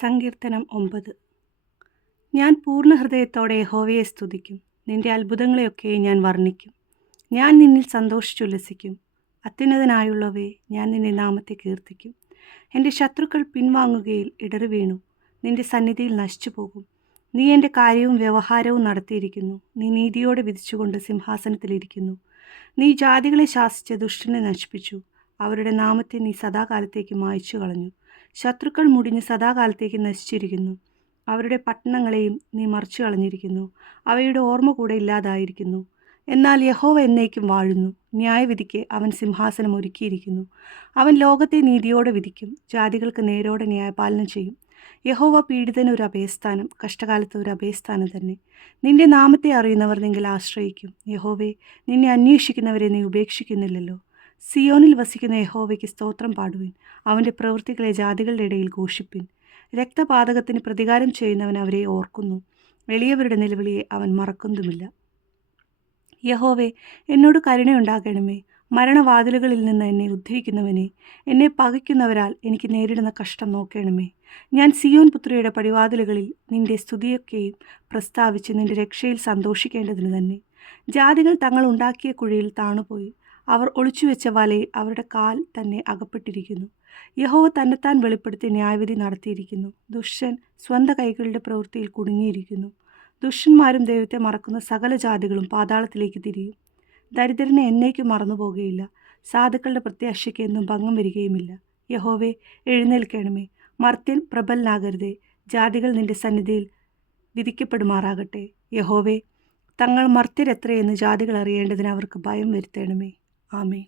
സങ്കീർത്തനം 9. ഞാൻ പൂർണ്ണ ഹൃദയത്തോടെ യഹോവയെ സ്തുതിക്കും. നിന്റെ അത്ഭുതങ്ങളെയൊക്കെ ഞാൻ വർണ്ണിക്കും. ഞാൻ നിന്നിൽ സന്തോഷിച്ചുല്ലസിക്കും. അത്യുന്നതനായുള്ളവേ, ഞാൻ നിന്റെ നാമത്തെ കീർത്തിക്കും. എൻ്റെ ശത്രുക്കൾ പിൻവാങ്ങുകയിൽ ഇടറി വീണു. നിന്റെ സന്നിധിയിൽ നശിച്ചു പോകും. നീ എൻ്റെ കാര്യവും വ്യവഹാരവും നടത്തിയിരിക്കുന്നു. നീ നീതിയോടെ വിധിച്ചുകൊണ്ട് സിംഹാസനത്തിലിരിക്കുന്നു. നീ ജാതികളെ ശാസിച്ച് ദുഷ്ടനെ നശിപ്പിച്ചു. അവരുടെ നാമത്തെ നീ സദാകാലത്തേക്ക് മായ്ച്ചു കളഞ്ഞു. ശത്രുക്കൾ മുടിഞ്ഞ് സദാകാലത്തേക്ക് നശിച്ചിരിക്കുന്നു. അവരുടെ പട്ടണങ്ങളെയും നീ മറിച്ചു കളഞ്ഞിരിക്കുന്നു. അവയുടെ ഓർമ്മ കൂടെ ഇല്ലാതായിരിക്കുന്നു. എന്നാൽ യഹോവ എന്നേക്കും വാഴുന്നു. ന്യായവിധിക്ക് അവൻ സിംഹാസനം ഒരുക്കിയിരിക്കുന്നു. അവൻ ലോകത്തെ നീതിയോടെ വിധിക്കും. ജാതികൾക്ക് നേരോടെ ന്യായപാലനം ചെയ്യും. യഹോവ പീഡിതന് ഒരു അഭയസ്ഥാനം, കഷ്ടകാലത്ത് ഒരു അഭയസ്ഥാനം തന്നെ. നിന്റെ നാമത്തെ അറിയുന്നവർ നിങ്കിൽ ആശ്രയിക്കും. യഹോവേ, നിന്നെ അന്വേഷിക്കുന്നവരെ നീ ഉപേക്ഷിക്കുന്നില്ലല്ലോ. സിയോനിൽ വസിക്കുന്ന യഹോവയ്ക്ക് സ്തോത്രം പാടുവിൻ. അവൻ്റെ പ്രവൃത്തികളെ ജാതികളുടെ ഇടയിൽ ഘോഷിപ്പിൻ. രക്തപാതകത്തിന് പ്രതികാരം ചെയ്യുന്നവൻ അവരെ ഓർക്കുന്നു. എളിയവരുടെ നിലവിളിയെ അവൻ മറക്കുന്നതുമില്ല. യഹോവേ, എന്നോട് കരുണയുണ്ടാകണമേ. മരണവാതിലുകളിൽ നിന്ന് എന്നെ ഉദ്ധരിക്കുന്നവനെ, എന്നെ പകയ്ക്കുന്നവരാൽ എനിക്ക് നേരിടുന്ന കഷ്ടം നോക്കണമേ. ഞാൻ സിയോൻ പുത്രിയുടെ പടിവാതിലുകളിൽ നിന്റെ സ്തുതിയൊക്കെയും പ്രസ്താവിച്ച് നിന്റെ രക്ഷയിൽ സന്തോഷിക്കേണ്ടതിന് തന്നെ. ജാതികൾ തങ്ങൾ ഉണ്ടാക്കിയ കുഴിയിൽ താണുപോയി. അവർ ഒളിച്ചുവെച്ച വലയിൽ അവരുടെ കാൽ തന്നെ അകപ്പെട്ടിരിക്കുന്നു. യഹോവ തന്നെത്താൻ വെളിപ്പെടുത്തി ന്യായവിധി നടത്തിയിരിക്കുന്നു. ദുഷ്ടൻ സ്വന്തം കൈകളുടെ പ്രവൃത്തിയിൽ കുടുങ്ങിയിരിക്കുന്നു. ദുഷ്ടന്മാരും ദൈവത്തെ മറക്കുന്ന സകല ജാതികളും പാതാളത്തിലേക്ക് തിരിയും. ദരിദ്രനെ എന്നേക്കും മറന്നുപോകുകയില്ല. സാധുക്കളുടെ പ്രത്യാശയ്ക്ക് എന്നും ഭംഗം വരികയുമില്ല. യഹോവേ, എഴുന്നേൽക്കണമേ. മർത്യൻ പ്രബലനാകരുതേ. ജാതികൾ നിന്റെ സന്നിധിയിൽ വിധിക്കപ്പെടുമാറാകട്ടെ. യഹോവേ, തങ്ങൾ മർത്യരെത്രയെന്ന് ജാതികൾ അറിയേണ്ടതിന് അവർക്ക് ഭയം വരുത്തണമേ. ആമേൻ.